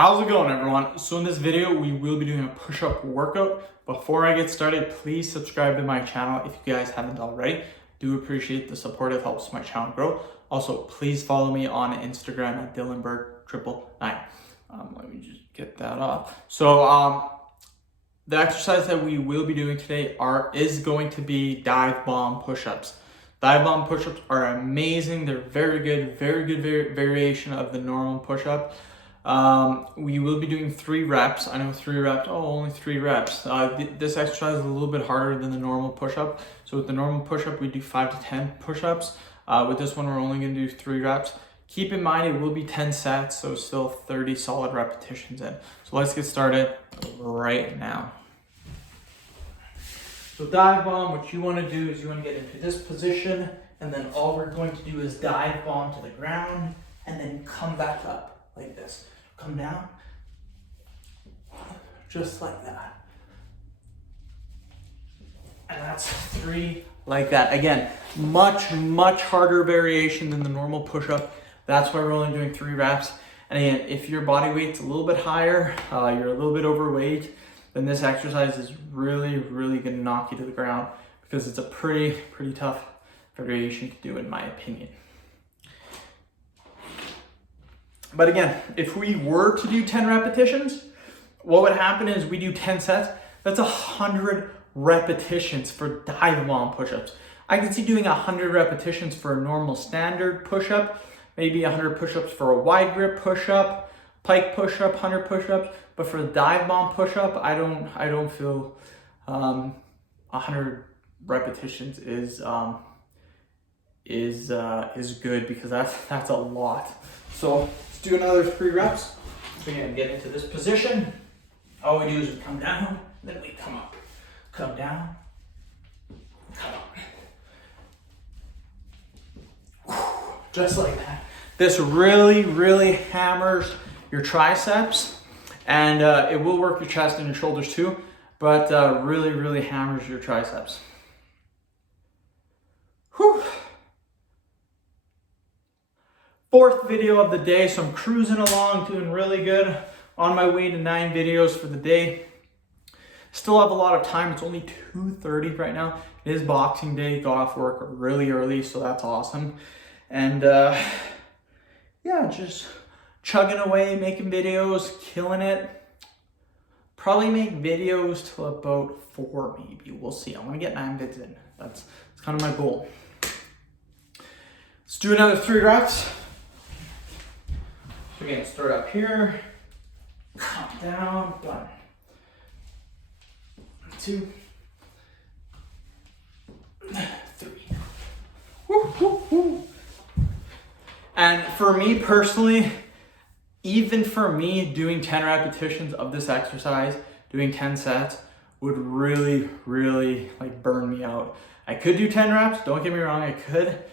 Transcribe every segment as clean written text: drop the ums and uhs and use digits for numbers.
How's it going, everyone? So in this video, we will be doing a push-up workout. Before I get started, please subscribe to my channel if you guys haven't already. Do appreciate the support. It helps my channel grow. Also, please follow me on Instagram at DylanBerg999. Let me just get that off. So the exercise that we will be doing today is going to be dive bomb push-ups. Dive bomb push-ups are amazing. They're very good variation of the normal push-up. We will be doing 3 reps. I know 3 reps, only 3 reps. This exercise is a little bit harder than the normal push-up. So with the normal push-up, we do 5 to 10 push-ups. With this one, we're only gonna do 3 reps. Keep in mind, it will be 10 sets, so still 30 solid repetitions in. So let's get started right now. So dive bomb, what you wanna do is you wanna get into this position, and then all we're going to do is dive bomb to the ground, and then come back up like this. Come down, just like that. And that's 3 like that. Again, much harder variation than the normal push-up. That's why we're only doing 3 reps. And again, if your body weight's a little bit higher, you're a little bit overweight, then this exercise is really gonna knock you to the ground because it's a pretty tough variation to do, in my opinion. But again, if we were to do 10 repetitions, what would happen is we do 10 sets. That's 100 repetitions for dive bomb push-ups. I can see doing 100 repetitions for a normal standard push-up, maybe 100 push-ups for a wide grip push-up, pike push-up, 100 push-ups. But for the dive bomb push-up, I don't feel 100 repetitions is good, because that's a lot. So let's do another 3 reps. So again, get into this position. All we do is we come down, then we come up. Come down, come up. Just like that. This really hammers your triceps, and it will work your chest and your shoulders too, but really hammers your triceps. Whew. 4th video of the day, so I'm cruising along, doing really good. On my way to 9 videos for the day. Still have a lot of time. It's only 2:30 right now. It is Boxing Day. Got off work really early, so that's awesome. And yeah, just chugging away, making videos, killing it. Probably make videos till about 4 maybe. We'll see. I want to get 9 vids in. That's kind of my goal. Let's do another 3 reps. So again, start up here, come down, 1, 2, 3. Woo. And for me personally, even for me, doing 10 repetitions of this exercise, doing 10 sets would really like burn me out. I could do 10 reps, don't get me wrong, I could.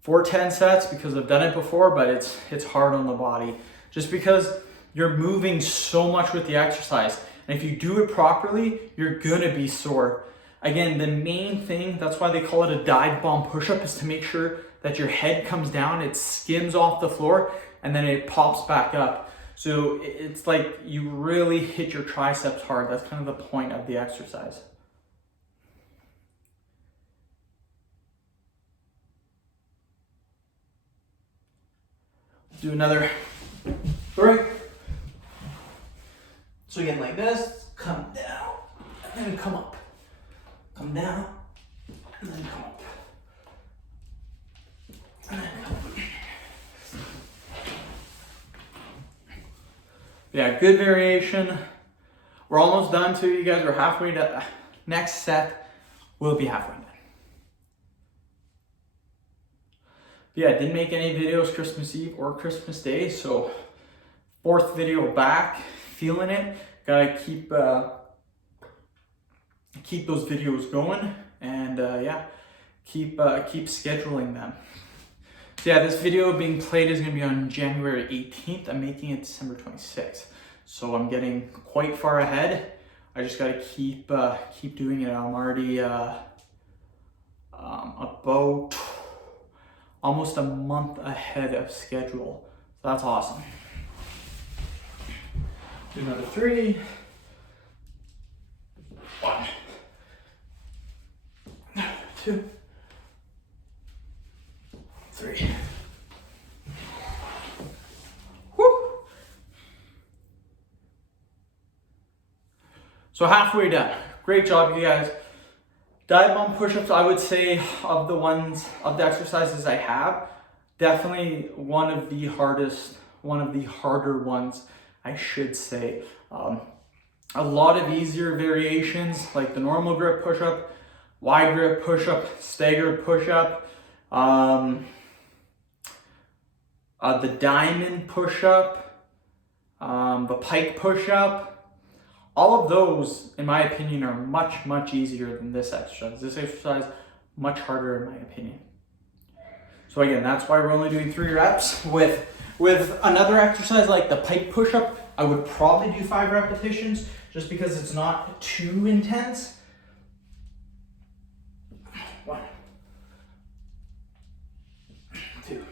For 10 sets, because I've done it before, but it's hard on the body. Just because you're moving so much with the exercise. And if you do it properly, you're gonna be sore. Again, the main thing, that's why they call it a dive bomb push-up, is to make sure that your head comes down, it skims off the floor, and then it pops back up. So it's like you really hit your triceps hard. That's kind of the point of the exercise. Do another 3. So again, like this, come down, and then come up. Come down, and then come up. And then come up. Yeah, good variation. We're almost done too. You guys are halfway to next set. We'll be halfway done. Yeah, I didn't make any videos Christmas Eve or Christmas Day, so 4th video back, feeling it. Gotta keep those videos going, and yeah, keep scheduling them. So yeah, this video being played is gonna be on January 18th. I'm making it December 26th, so I'm getting quite far ahead. I just gotta keep doing it. I'm already about almost a month ahead of schedule. So that's awesome. Do another 3. 1, 2, 3. Woo! So halfway done. Great job, you guys. Dive bomb push-ups, I would say of the exercises I have, definitely one of the harder ones, I should say. A lot of easier variations like the normal grip push-up, wide grip push-up, staggered push-up, the diamond push-up, the pike push-up. All of those, in my opinion, are much, much easier than this exercise. This exercise, much harder in my opinion. So again, that's why we're only doing 3 reps. With another exercise like the pike push-up, I would probably do 5 repetitions just because it's not too intense. 1, 2,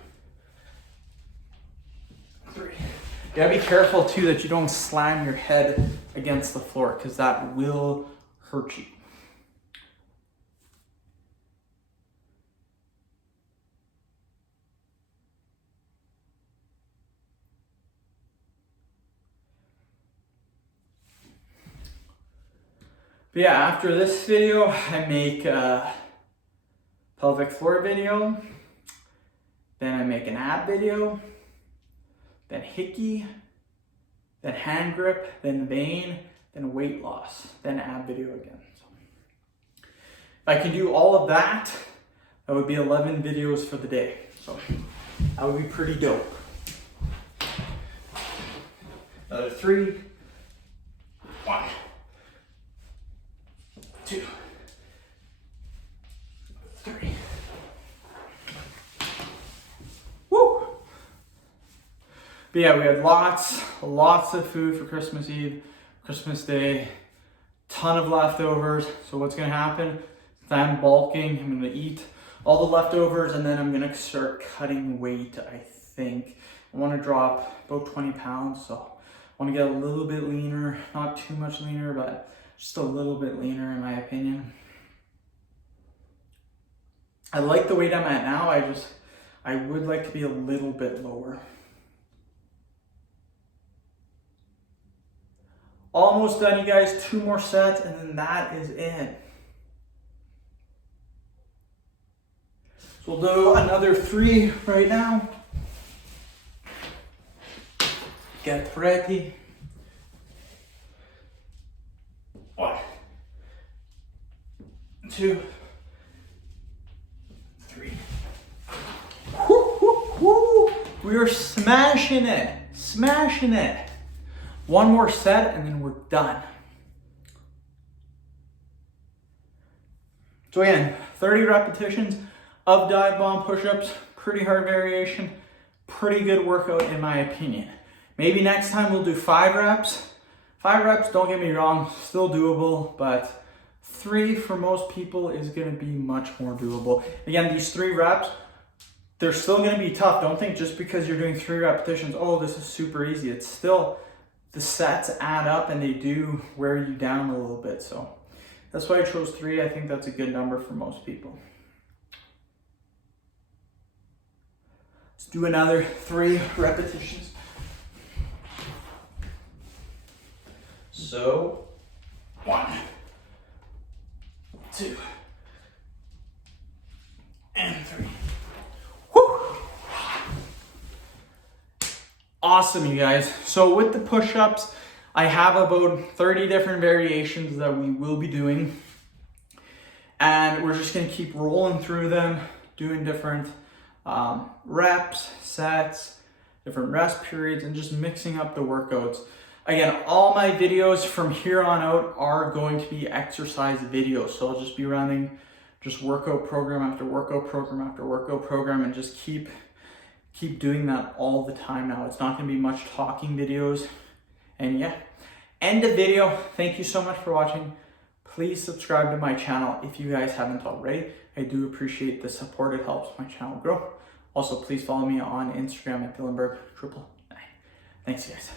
3. You gotta be careful too that you don't slam your head against the floor because that will hurt you. But yeah, after this video, I make a pelvic floor video, then I make an ab video, then hickey, then hand grip, then vein, then weight loss, then ab video again. So if I can do all of that, that would be 11 videos for the day. So that would be pretty dope. Another 3, 1, 2, 3. Woo! But yeah, we had lots of food for Christmas Eve, Christmas Day, ton of leftovers. So what's gonna happen? If I'm bulking, I'm gonna eat all the leftovers and then I'm gonna start cutting weight, I think. I wanna drop about 20 pounds, so I wanna get a little bit leaner, not too much leaner, but just a little bit leaner in my opinion. I like the weight I'm at now, I would like to be a little bit lower. Almost done, you guys. 2 more sets and then that is it. So we'll do another 3 right now. Get ready. 1, 2, 3. Woo, woo, woo. We are smashing it. Smashing it. 1 more set and then we're done. So again, 30 repetitions of dive bomb push-ups, pretty hard variation, pretty good workout in my opinion. Maybe next time we'll do 5 reps. 5 reps, don't get me wrong, still doable, but 3 for most people is gonna be much more doable. Again, these 3 reps, they're still gonna be tough. Don't think just because you're doing 3 repetitions, oh, this is super easy. It's still, the sets add up and they do wear you down a little bit. So that's why I chose 3. I think that's a good number for most people. Let's do another 3 repetitions. So 1, 2, and 3. Woo! Awesome, you guys. So with the push-ups, I have about 30 different variations that we will be doing. And we're just gonna keep rolling through them, doing different reps, sets, different rest periods, and just mixing up the workouts. Again, all my videos from here on out are going to be exercise videos. So I'll just be running just workout program after workout program after workout program and just keep doing that all the time now. It's not gonna be much talking videos. And yeah, end of video. Thank you so much for watching. Please subscribe to my channel if you guys haven't already. I do appreciate the support. It helps my channel grow. Also, please follow me on Instagram at Dylanberg999. Thanks, guys.